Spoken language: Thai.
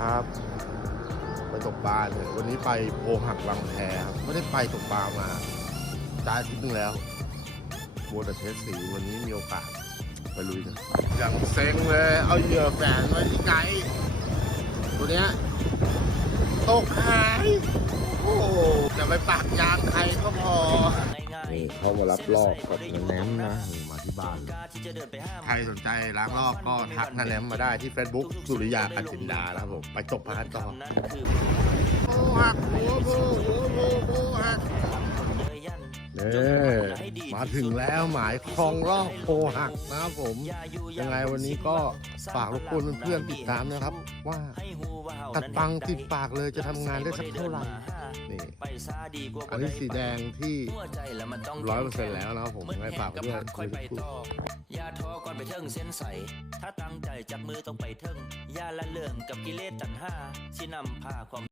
ครับไปตกปลาเถอะวันนี้ไปโพหักบางแพครับไม่ได้ไปตกปลามาได้อาทิตย์นึงแล้วบัวแต่เทสสีวันนี้มีโอกาสไปลุยกันอย่างเซ็งเลยเอาเหยื่อแฝงไว้ที่ไกด์ตัวเนี้ยตกหายโอ้จะไปปากยางใครก็พอนี่เขามารับลอกกับน้าแนมนะมาที่บ้านใครสนใจล้างลอกก็ทักน้าแนมมาได้ที่ Facebook สุริยากันจินดานะครับผมไปตกปลาต่อโอ้หักหัวโบหักมาถึงแล้วหมายคลองลอกโพหักนะครับผมยังไงวันนี้ก็ฝากรบกวนเพื่อนๆติดตามนะครับว่าตัดปังติดปากเลยจะทำงานได้สักเท่าไหร่นี่อันนี้สีแดงที่100%แล้วนะครับผมให้ฝากเพื่อนอย่าท้อก่อนไปเทิงเส้นใสถ้าตั้งใจจับมือต้องไปเทิงอย่าละเรื่องกับกิเลสตัณหาที่นำพาความ